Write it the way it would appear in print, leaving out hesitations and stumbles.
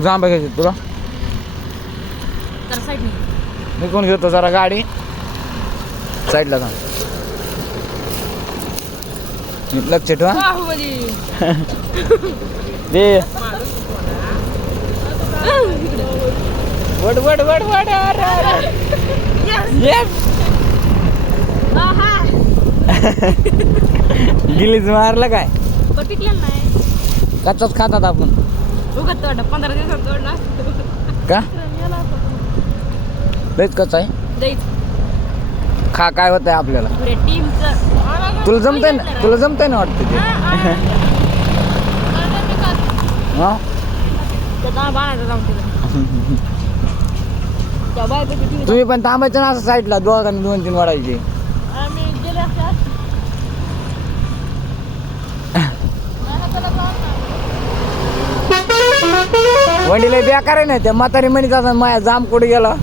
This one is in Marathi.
जांभा घ्यायचे तुला तर साईड मी कोण घेतो जरा गाडी साईडला थांब लक्ष ठेवा बाहुबली दे वड वड वड वड येस गिलीच मारलं काय टिकलेलं नाही कच्चाच खातात आपण उगत तोडा 15 दिवसात तोडला का लयच कच्चा आहे द्यायचं खा काय होत आहे आपल्याला पुढे टीमचं तुला जमतंय ना वाटतं ते हा त्याचा बाळाचा जाऊन त्या बायकोची तुम्ही पण थांबायचं ना असं साईडला दोघांनी 2-3 वाढायचे आम्ही गेले असतात वडीला बेकार आहे ना त्या म्हातारी म्हणीचा माझ्या जाम कुठे गेला